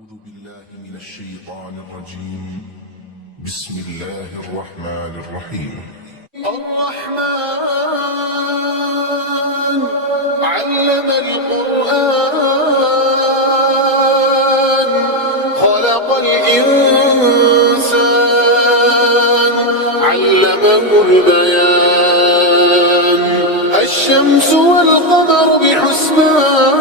أعوذ بالله من الشيطان الرجيم. بسم الله الرحمن الرحيم. الرحمن علم القرآن خلق الإنسان علمه البيان الشمس والقمر بحسبان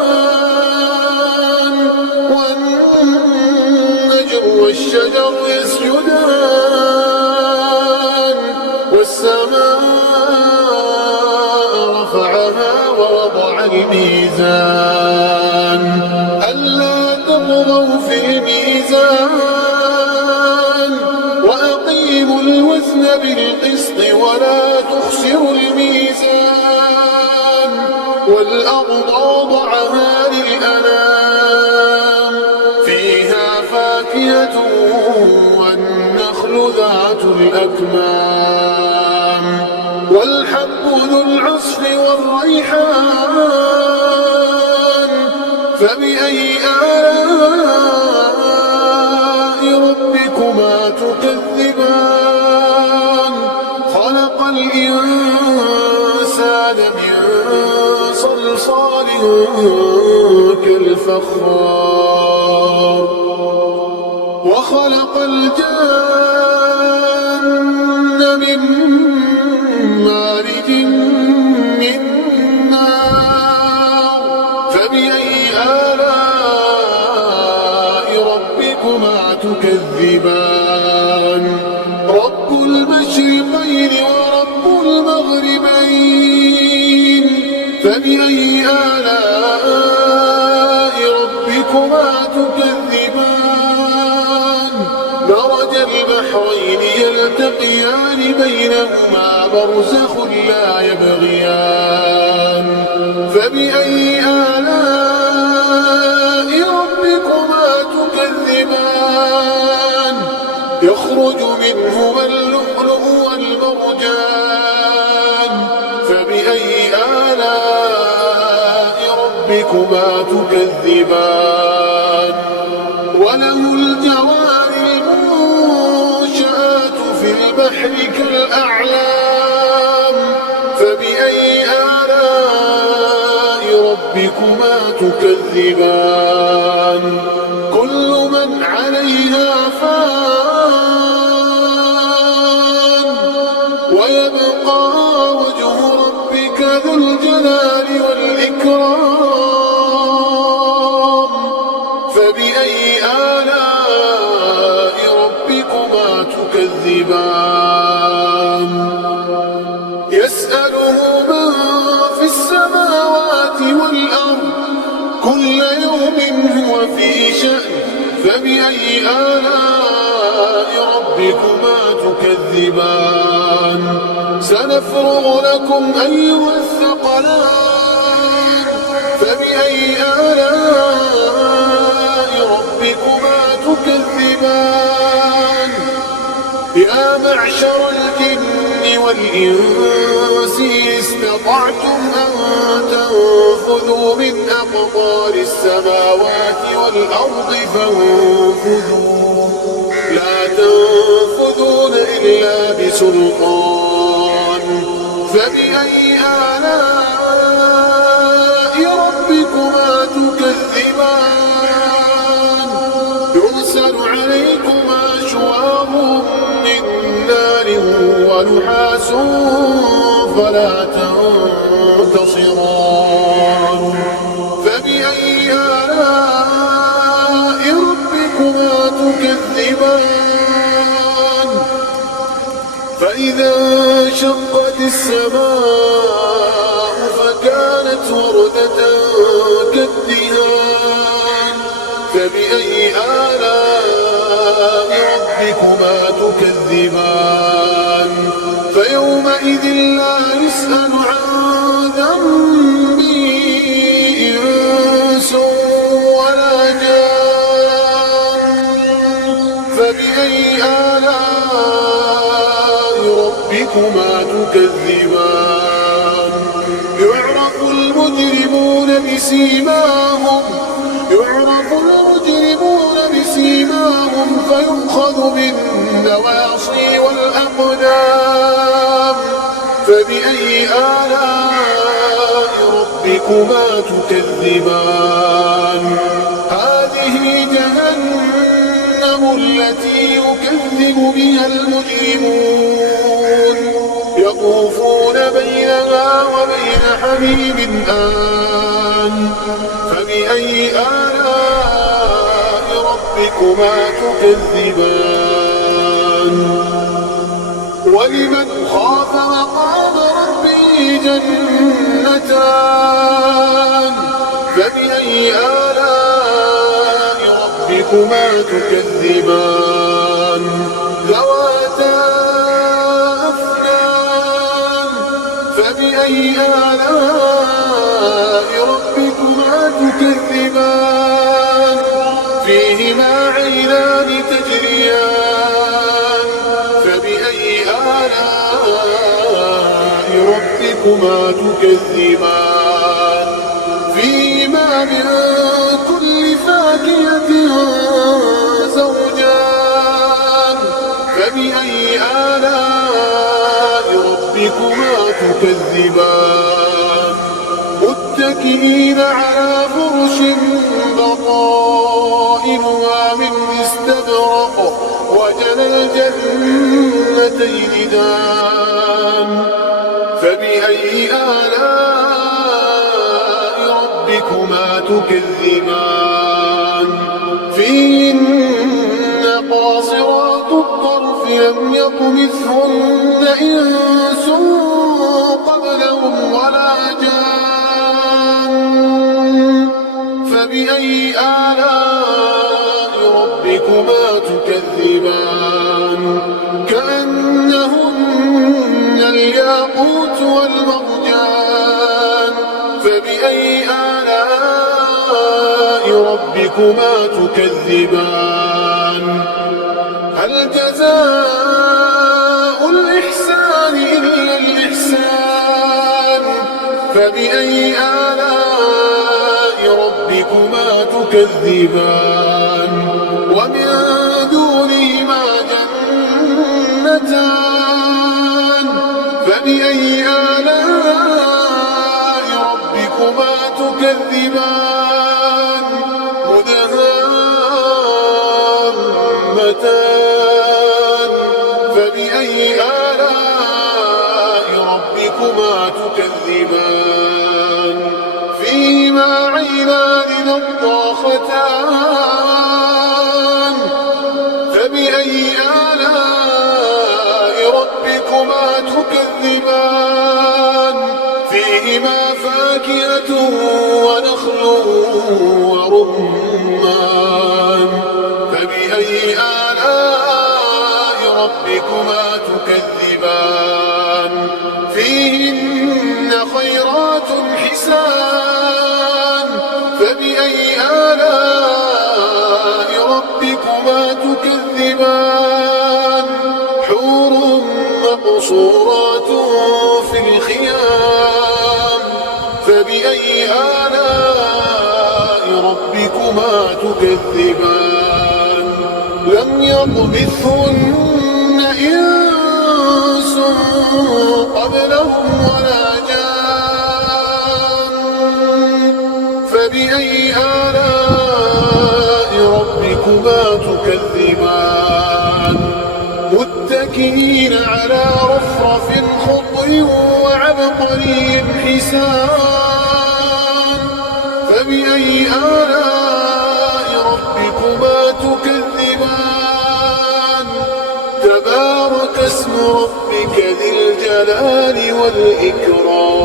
والنجم والشجر يسجدان والسماء رفعها ووضع الميزان ألا تطغوا في الميزان وأقيموا الوزن بالقسط ولا تخسروا الميزان والأرض وضعها للأنام فيها فاكهة والنخل ذات الأكمام والحب ذو العصف والريحان فبأي آلاء ربكما تكذبان خلق الإنسان من صلصال كالفخار وخلق الجن من مارج من نار فبأي آلاء ربكما تكذبان رب المشرقين ورب المغربين فبأي آلاء ربكما تكذبان مرج البحرين يلتقيان بينهما برزخ لا يبغيان فبأي آلاء ربكما تكذبان يخرج منهما اللؤلؤ والمرجان فبأي آلاء ربكما تكذبان وله الجوار المنشآت في البحر كالأعلام فبأي آلاء ربكما تكذبان كل من عليها فان ويبقى وجه ربك ذو الجلال والإكرام فبأي آلاء ربكما تكذبان يسأله من في السماوات والأرض كل يوم هو في شأن فبأي آلاء ربكما تكذبان سنفرغ لكم أيها الثقلان فبأي آلاء ربكما تكذبان يا معشر الجن والإنس استطعتم أن تنفذوا من أقطار السماوات والأرض فانفذوا لا تنفذون إلا بسلطان فبأي آلاء ربكما تكذبان يرسل عليكما شواظ من نار ونحاس فلا تنتصران فبأي آلاء ربكما تكذبان فإذا انشقت السماء فكانت وردة كالدهان فبأي آلاء ربكما تكذبان فيومئذ لا يسأل عن ذنبه إنس ولا جان فبأي آلاء ربكما تكذبان يعرف المجرمون بسيماهم يعرف المجرمون يؤخذ بالنواصي والأقدام فبأي آلاء ربكما تكذبان هذه جهنم التي يكذب بها المجرمون يطوفون بينها وبين حميم آن فبأي آلاء ربكما تكذبان ولمن خاف مقام ربه جنتان فبأي آلاء ربكما تكذبان ذواتا أفنان فبأي آلاء ربكما تكذبان فيهما عينان تجريان فبأي آلاء ربكما تكذبان فيهما من كل فاكهة زوجان فبأي آلاء ربكما تكذبان متكئين على فرش بطائنها من استبرق وجنى الجنتين دان فبأي آلاء ربكما تكذبان فيهن قاصرات الطرف لم يطمثهن إنس قبلهم ولا جان فبأي آلاء ربكما تكذبان كأنهن الياقوت والمرجان فبأي آلاء ربكما تكذبان هل جزاء الإحسان إلا الإحسان فبأي آلاء ربكما تكذبان ومن دونهما جنتان فبأي آلاء ربكما تكذبان مدهامتان فبأي آلاء ربكما تكذبان فيهما عينان نضاختان فبأي آلاء ربكما تكذبان فيهما فاكهة ونخل ورمان فبأي آلاء ربكما تكذبان فيهن خيرات حسان فبأي آلاء ربكما تكذبان حور مقصورات في الخيام فبأي آلاء ربكما تكذبان لم يطمثهن إنس قبلهم ولا جان فبأي آلاء ربكما تكذبان متكئين على رفرف خضر وعبقري حسان فبأي آلاء ربكما تكذبان تبارك اسم ربك ذي الجلال والإكرام